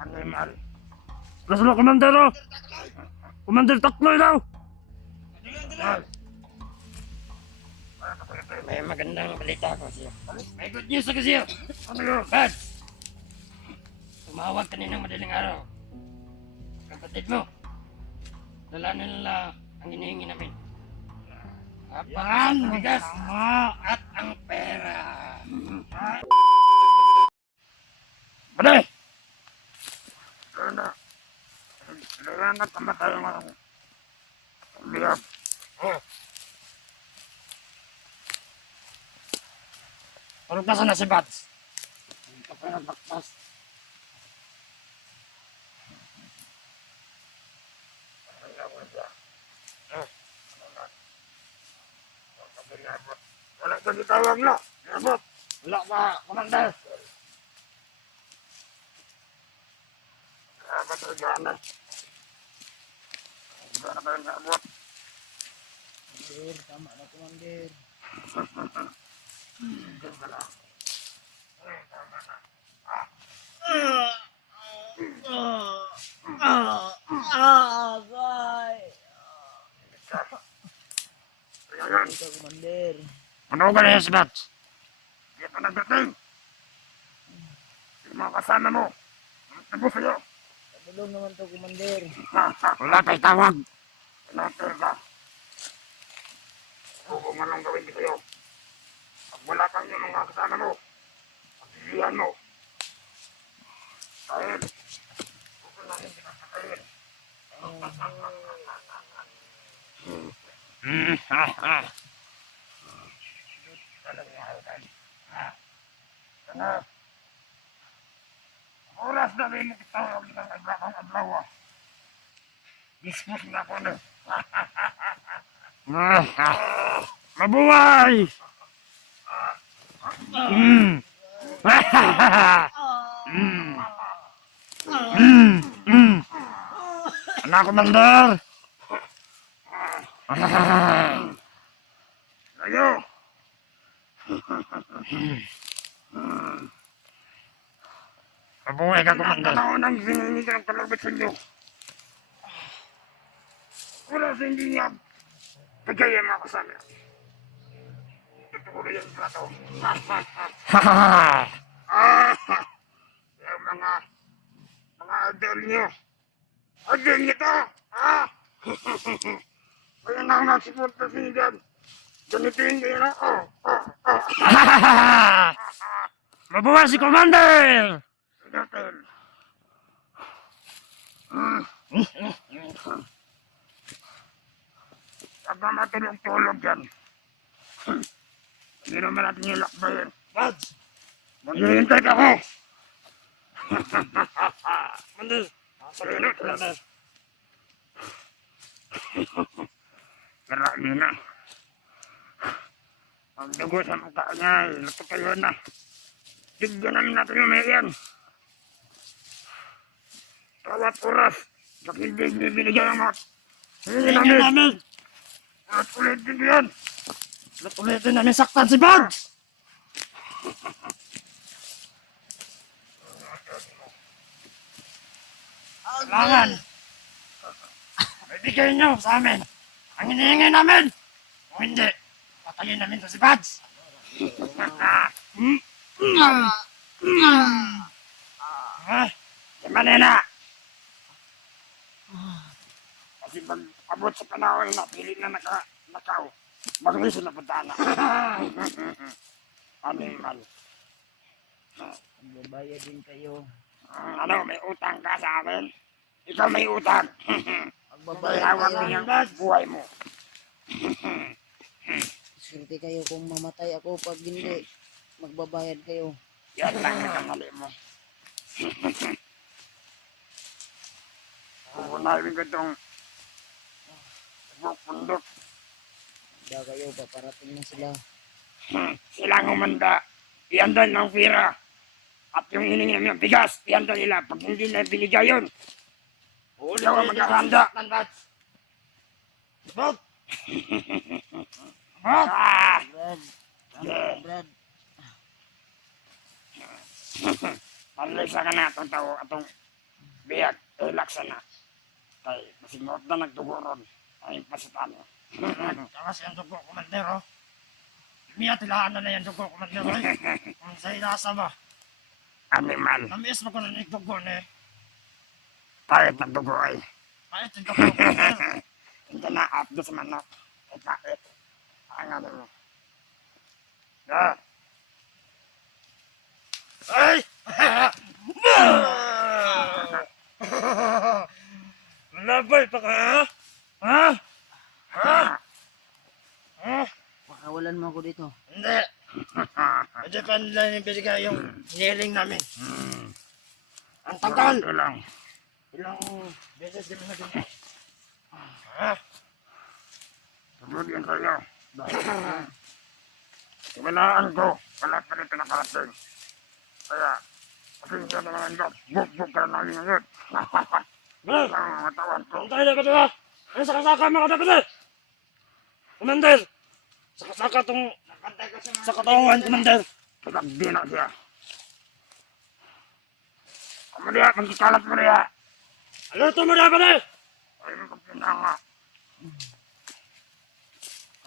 Animal. Kasalo, Commander, oh! Commander, takloy daw! May magandang balita ko siya. May good news ako siya. Ano yun? Bad! Tumawag kaninang madaling araw. Kapatid mo. Dala na nila ang hinihingi namin. Apat na bigas at ang pera. Bade! Kailangan na tamatay ang mga biyab. Pero nasa na si Bats? Hindi ka pa nagbaktas. Wala ka gitawag na. Abot. Wala pa, Commander. Abot na gana. Gana ba yung abot? Commander, tama na Commander. Ganda lang. Agay! Ayan. Ito Commander. Ano ka na yan si Bats? Hindi pa nagdating. Yung mga kasama mo. Nagtago sa'yo. Patulong naman to Commander. Wala tayo tawag. Pinater ka. Kung anong gawin ko sa'yo. Pag wala kang yung mga kasama mo, pagpilihan mo. Dahil, kung na hindi ka patayin. Sana, oras na rin itawag ng agakang adlaw. Discuss na ako na. Mabuhay! Anak, Commander! Ayo! Mabuhay ka, Commander! Panahon ang siningi ng palabas sa inyo. Wala sa hindi niya. Kagaya mga kasama. Tutuloy ang plato. Yung mga adel niyo. Adel niyo to! Kaya na ang nasipunta sa inyo dyan. Gamitin kayo na. Mabuhay si Commander! Datil. Pag matulog-tulog dyan. Hindi naman natin yung lakbayin. Buds! Maghihintay ka ko! Commander! Commander! Marami na. Ang dugo sa mukha niya, natutayo na. Bigyan namin natin yung may yan. Bawat oras, pag hindi binigyan ang mga hindi namin. At ulitin ko yan. Ulitin namin saktan si Buds! Kailangan! Ibigay nyo sa amin ang hinihingi namin! Kung hindi, patayin namin to si Buds! Si Manila! Kasi pag abot sa panahon na pilit na nakaw, mag-reason na punta na. Animal. Magbabayad din kayo. Ano, may utang ka sa akin? Ikaw may utang. Magbabayad Bayawag mo kayo. yung buhay mo. Swerte kayo kung mamatay ako. Pag hindi, magbabayad kayo. Yan lang ang mali mo. Pupunahin ko itong pundok. Hindi kayo, paparating na sila. Silang umanda. Iandal ng pira. At yung hiningi namin yung bigas, iandal nila. Pag hindi na binigay yun, ulaw ang magkakanda. Bud! Ah! Brad, Yeah. Brad. Panlisa ka na itong tao, itong Biyak, relax na. Kay, masingot na nagtuguron. Ay, pasitan mo. Takas yung dugo, Commander, oh. Miya, tilaan na yung dugo, Commander, eh. Kung sa ilasa ba? Animal. Namiis mo ko na dugo, eh. Pahit ng dugo ay. Pahit yung dugo, Commander. Hindi na apdo sa manok. Ay, pahit. Ang ano mo. Ah. Ay! Malabay pa ka, ha? Ha? Ha? Ha? Pakawalan mo ako dito. Hindi. Hindi pa nila nibigay yung niling namin. Ang tagal. Ito lang. Ilang beses din na din. Ha? Tugod yan kayo. Iwalaan ko. Wala pa rin pinakarating. Kaya, pasensya na naman yun. Buk-buk ka na namin ngayon. Bro! Ang mga tawan ko. Ang tayo na ba diba? Ay, saka-saka mga kapatid! Commander! Saka-saka tong... Sa katawan, Commander! Pagkabdi na siya. Kamu dia, magkikalat mo niya. Alerto mo na pala! Ay, magkapinanga.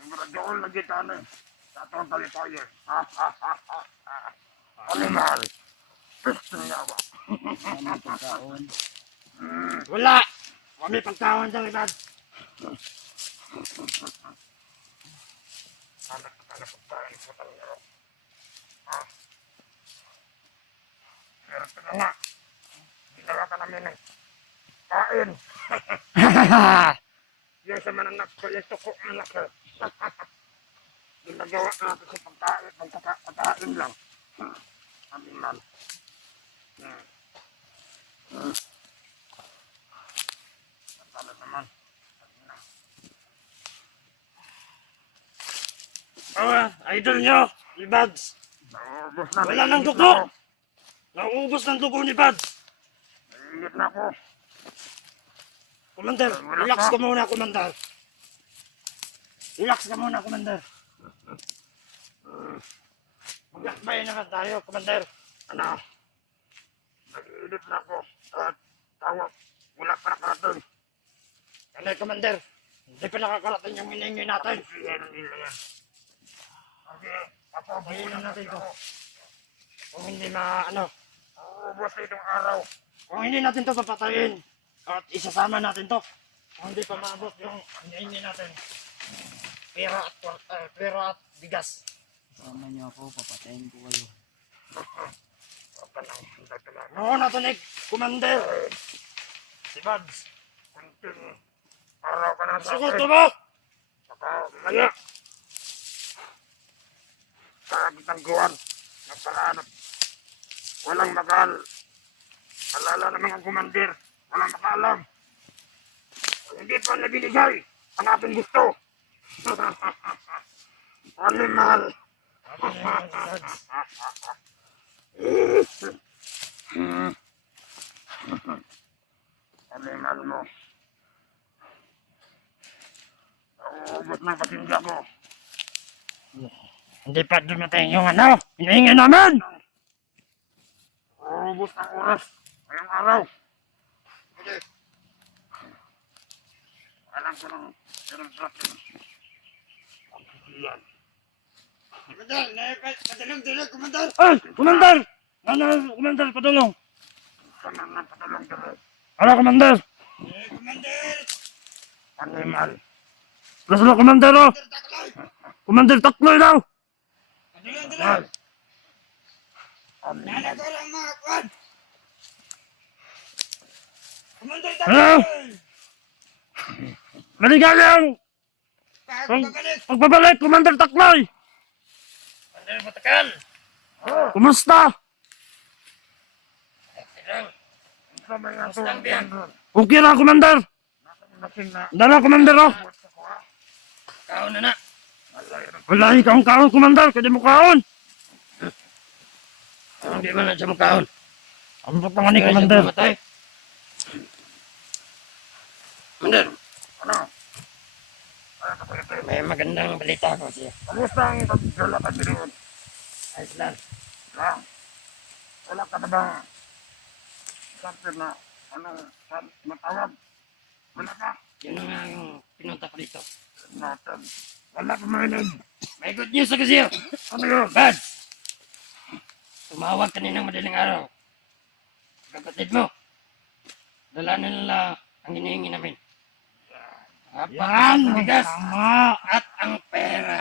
Ang radyoon lagi tayo. Tatawang tali tayo. Animal. Pisto niya ba? Ano pagkaon? Wala! Kami pagtawan dyan, Ibad! Anak ka na pagkain sa tayo. Pero ito na nga. Ginawa ka namin eh. Kain. Yung sa mananak ko, yung tuko malaki. Ginagawa natin sa pagkain, pagkakain lang. Animal. Pagkain naman. Idol nyo! Ibads! Naubos na. Wala nang dugo! Nauubos ng dugo ni Bads! Naiingit na ako. Commander, relax ka muna, Commander. Relax ka muna, Commander. Maglakbay naman tayo, Commander. Ano? Nag-iinit na ako. At tawag. Wala pa nakarating. Ano, Commander? Hindi pa nakakarating yung hiningi natin. Yan, yan. Okay. Papabayin natin to. Kung hindi ano, Ubus na itong araw. kung hindi natin to papatayin, at isasama natin to. Kung hindi pa maabot yung hiningi natin. Pera at bigas. Sama niyo ako, papatayin ko kayo. Oo, natinig, Commander. Si Bads. Kunting araw ka na sa Sugot akin. mo! Saka maya. Kakagitangguan. Nagparaanap. Walang makal. Alala ng mga kumandir. Walang makaalam. Hindi pa nabinigay ang ating gusto. Animal. Animal mo. Naubos ng pasensya ko. Hindi pa dumating yung ano, hinihingi namin! Naubos ng oras. Ngayong araw. Sige. Alam ko ng pinag-tracking. Yan. Commander, padulong-dulong, Commander! Ay! Commander! Ano, Commander, padulong! Sana na patulong ka rin. Ano, Commander? Commander! Animal. Plus na, Commander, oh! Commander, takloy daw! Animal. Animal. Ano? Maligayang! Pagbabalik, Commander Takloy! Commander Matakal! Kumusta? Sa mga tuwan doon. Okay na, Commander! Nasing na. Dala, Commander, oh! Kaon na na. Wala ikaw kaon, Commander, kaya mo kaon! Hindi man na siya mo kaon. Ang patang ni Commander. Commander, Ano? may magandang balita ko siya. Kamusta ang paglalakad niyo doon? Ayos lang. Lang. Wala ka na ba? Sabi na Anong matawag? Wala ka? Yun na nga yung pinunta ko dito. Natin. Wala ka mahinig. May good news ako sa'yo. Ano yun? Buds! Tumawag kaninang madaling araw. Kapatid mo. Dala na nila ang hinihingi namin. Apat na bigas at ang pera.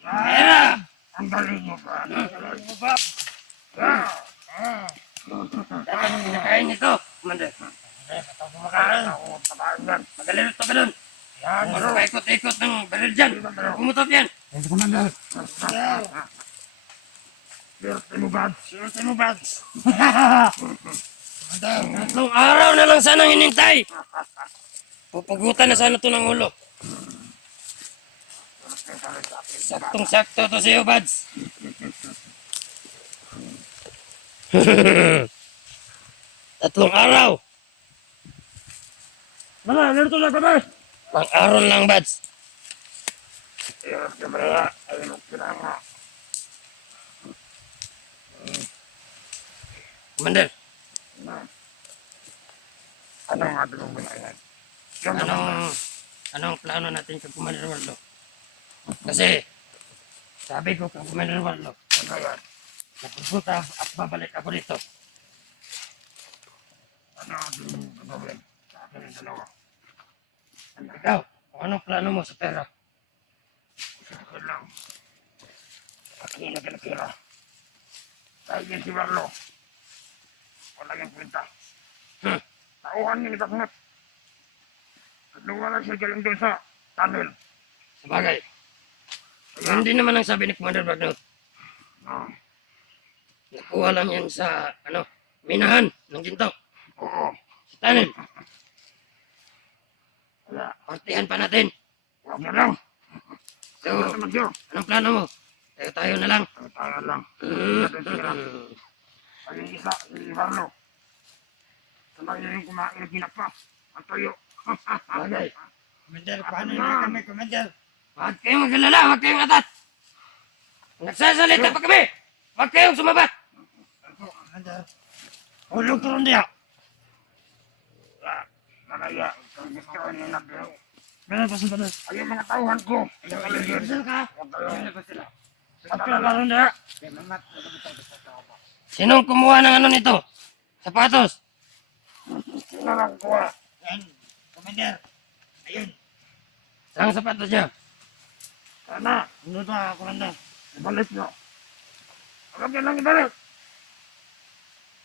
Pera! Ang galing mo ba? Dapat pinakain nito, Commander. Kumakain ako. Patayin yan. Magalirito ka dun. Mas paikot-ikot ng baril dyan. Pumutot yan. Ito, Commander. Swerte mo, Buds. Swerte mo, Buds. Tatlong araw na lang sanang hinintay. Pupugutan na sana to ng ulo. Saktong-sakto to sa'yo, Buds. Tatlong araw. Mga, lirito na kami. Pang-araw lang, Buds. Hirap ka ba? Ayun ang kinanga. Commander, Ano ang ating mong binayan? Yan naman. anong plano natin kay Commander Waldo? Kasi, sabi ko kay Commander Waldo, Ano yan? napupunta at babalik ako dito. Ano ang ating mong gagawin? Sa akin ang dalawa. Ikaw, kung anong plano mo sa pera? Sa akin lang. Akin na kinakira. Dahil yan si Marlo. Wala yung kwenta. Tauhan niya ni Baknat. At nawala siya galing doon sa tunnel. Sabagay. Yun din naman ang sabi ni Commander Bagnot. Ah, Nakuha lang yan sa, minahan ng ginto. oo. Sa tunnel. Kaya, Partihan pa natin. huwag na lang. So, Huwag naman siya. anong plano mo? Tayo na lang. Tayo lang. Ay, yung isa, si Marlo. Sabay niya yung kumain ng kinapa. Ang tuyo. Bagay. Commander, paano na kami, Commander? Huwag kayong magalala, huwag kayong atat. Nagsasalita pa kami. Huwag kayong sumaba. Opo, Commander. Hulog ko rin diya. Malaya, kung gusto ko niya na pero Meron pa sa balas. ay yung mga tauhan ko. Saan ka? Huwag kayo. Meron pa sila. Huwag kayong laro diya. Salamat. Nagabitang gusto ko. Sinong kumuha ng ano nito? Sapatos. Sino lang kuha? Yan, Commander. Ayun. Saan sapatos niya? Sana, Ano ba, Commander? ibalik nyo. Huwag yan lang ibalik.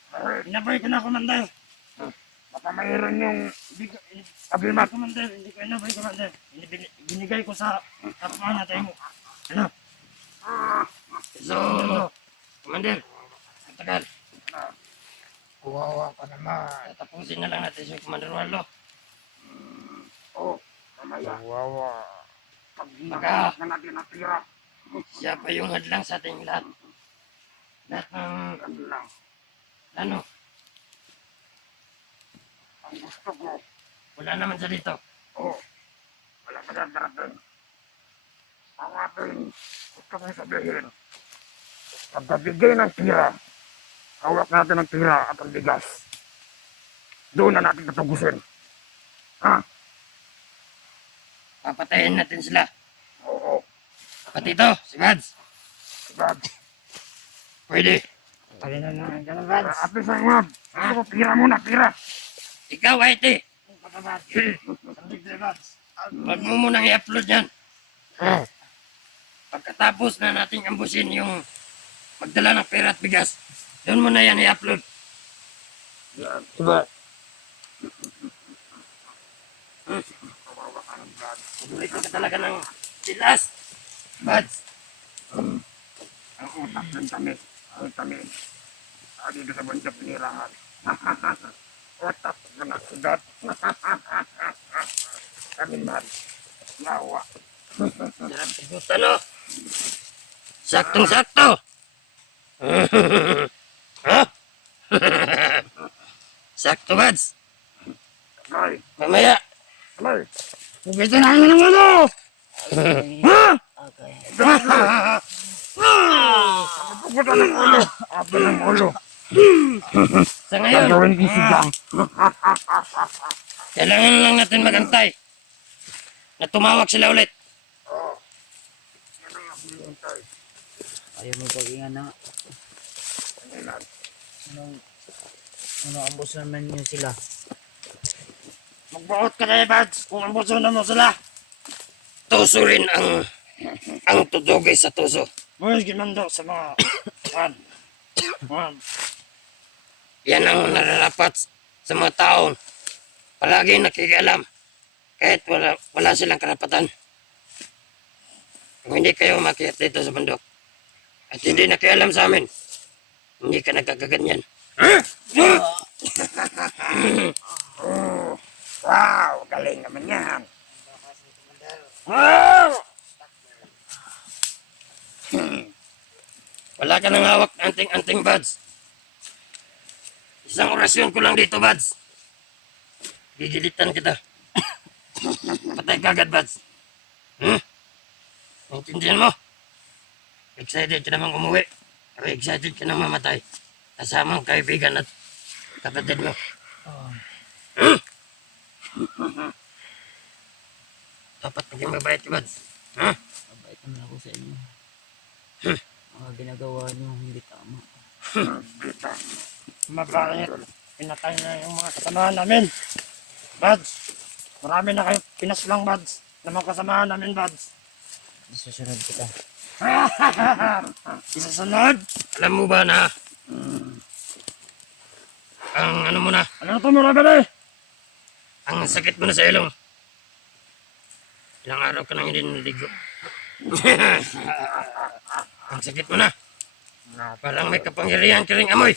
Ay, Inabay ko na, Commander. baka mayroon yung Hindi ko, agimat. Commander, hindi ko inabay, Commander. Binigay ko sa kapwa natin mo. Ano? So, Commander, ang tagal. Kuwawa ka naman. Tapusin na lang natin si Commander Waldo. Oh, mamaya. Kuwawa. Pag Baka nakakas na natin ang tira, siya pa yung hadlang sa ating lahat. Lahat ng, ganun lang. ano, Ang gusto ko, wala naman siya dito. oh, wala ka na darating. Ang ating gusto kong sabihin, pagkabigay ng tira, hawak natin ang tira at ang bigas. Doon na natin katugusin. Ha? Papatayin natin sila. Oo. Pati ito, si Mads. Bad. Pwede. Tayo na lang. Ganun, Vance. Ate sa ngab. Gusto ko tira muna, tira. Ikaw, Whitey. Sandig na, Vance. Huwag mo munang i-upload yan. Pagkatapos na nating ambusin yung magdala ng pera at bigas, doon mo na yan i-upload. Yan. Diba? Kawawa ka ng bad. Tuloy ka talaga ng tilas. Mads. Ang utak ng tamis. Ang tamis. Dito sa banda pinirahan. Otak na sudat. Kami man. Yawa. Sarap igutan, no? Saktong-sakto. Ha? Sakto, Mads. Ay, Mamaya. ay. Pagkita na ng ulo! Ha? Okay. Pupunta ng ulo. Apo ng ulo. Sa ngayon, Gagawin isigang. kailangan lang natin magantay na tumawag sila ulit. Yan ang ako hintay. Ayaw mo pag-ingan na. Ano ambos naman nyo sila? Magbuot ka na Bads kung ambuso na mo sila. Tuso rin ang tudugay sa tuso. Mga ginando sa mga kan. Yan ang nararapat sa mga taong palagi nakikialam kahit wala silang karapatan. Kung hindi kayo makiat dito sa bundok at hindi nakialam sa amin, hindi ka nagkakaganyan. Wow, galing naman yan. Wala ka nang hawak na anting-anting, Buds. Isang orasyon ko lang dito, Buds. Gigilitan kita. Patay ka agad, Buds. Naintindihan mo? Excited ka namang umuwi. O excited ka nang mamatay. Kasama ang kaibigan at kapatid mo. Dapat maging mabait ka, Buds. Mabait naman ako sa inyo. Mga ginagawa nyo hindi tama. Mabait. Pinatay na yung mga kasamahan namin. Bads. Marami na kayo pinaslang Bads. Na mga kasamahan namin Bads. Isusunod kita. Isasunod. Alam mo ba na ang ano mo na, Ano to mga bade? ang sakit mo na sa ilong. Ilang araw ka nang hindi naligo. Ang sakit mo na. Parang may kapangyarihan ka ring amoy.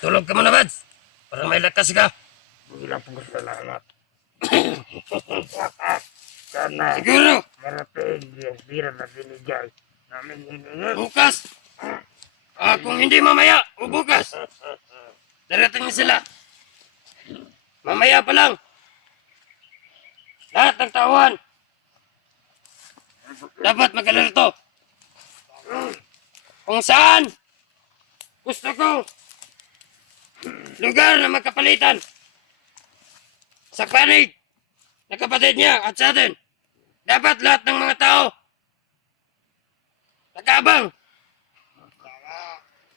Tulog ka muna, Bads. Parang may lakas ka. Bilang pagkasalamat. Sana Siguro, marating yung bira na binigay namin hiningi. bukas. Kung hindi mamaya o bukas. Darating na sila. Mamaya pa lang. Lahat ng tauhan. Dapat mag-alerto. Kung saan gusto ko lugar na magkapalitan sa panig na kapatid niya at sa atin. Dapat lahat ng mga tao nag-abang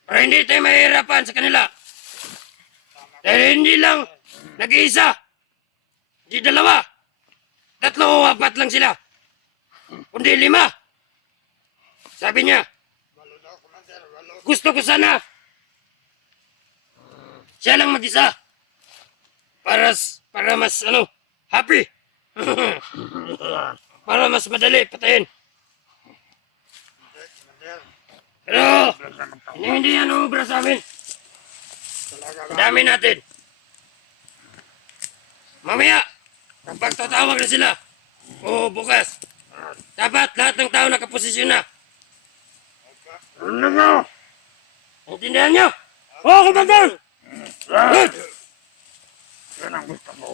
para hindi tayo mahihirapan sa kanila. Dahil hindi lang nag-iisa, hindi dalawa, 3 o 4 lang sila, kundi 5. Sabi niya, gusto ko sana siya lang mag-isa para mas happy. Para mas madali patayin. Pero hindi yan ubra sa amin. Ang dami natin. Mamaya, kapag tatawag na sila, o bukas, dapat lahat ng tao nakaposisyon na. Ano nga? Intindihan niyo? Oh, Commander! Good! Yan ang gusto ko.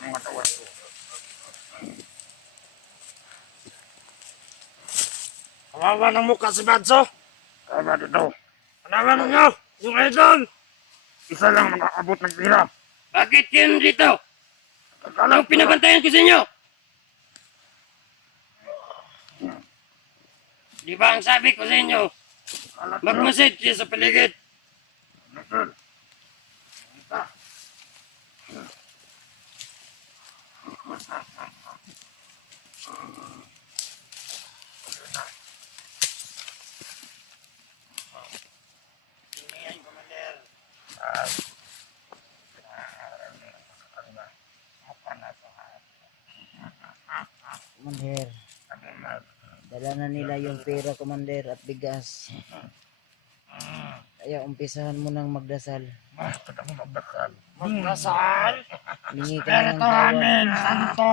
Ang matawan ko. Kawawa ng mukha si Badso. Kaya dito, Kanawa ninyo, yung idol. isa lang nakakabot ng tira. Bakit yun dito? Kakalat Anong pinabantayan ko sa inyo? Di ba ang sabi ko sa inyo, magmasid kayo sa paligid. Commander, dala na nila yung pera, Commander, at bigas. Kaya umpisahan mo nang magdasal. Basta kami magdasal. Magdasal. Hingi ka na ng Espiritu tawad. amin, santo.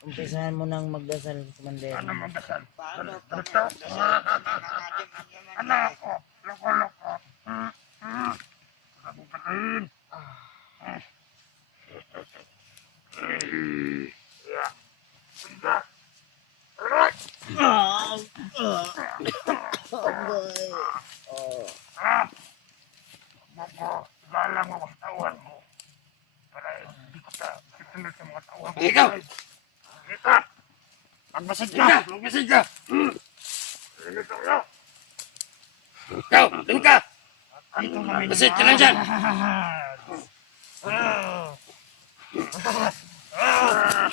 Umpisahan mo nang magdasal, Commander. Ano magdasal? Dito. Ano ako? Loko-loko. Ako patayin. Yeah. Bunda. Agoy. Oh. Galang mo ang tauhan mo. Para hindi kita sisunod sa mga tauhan mo. Ikaw! Kita! Magmasid Doon ka! ka! Magmasid ka! Ganito kayo! Ikaw! Doon ka! Dito kami Magmasid ka lang dyan!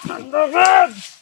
Ano, Brad?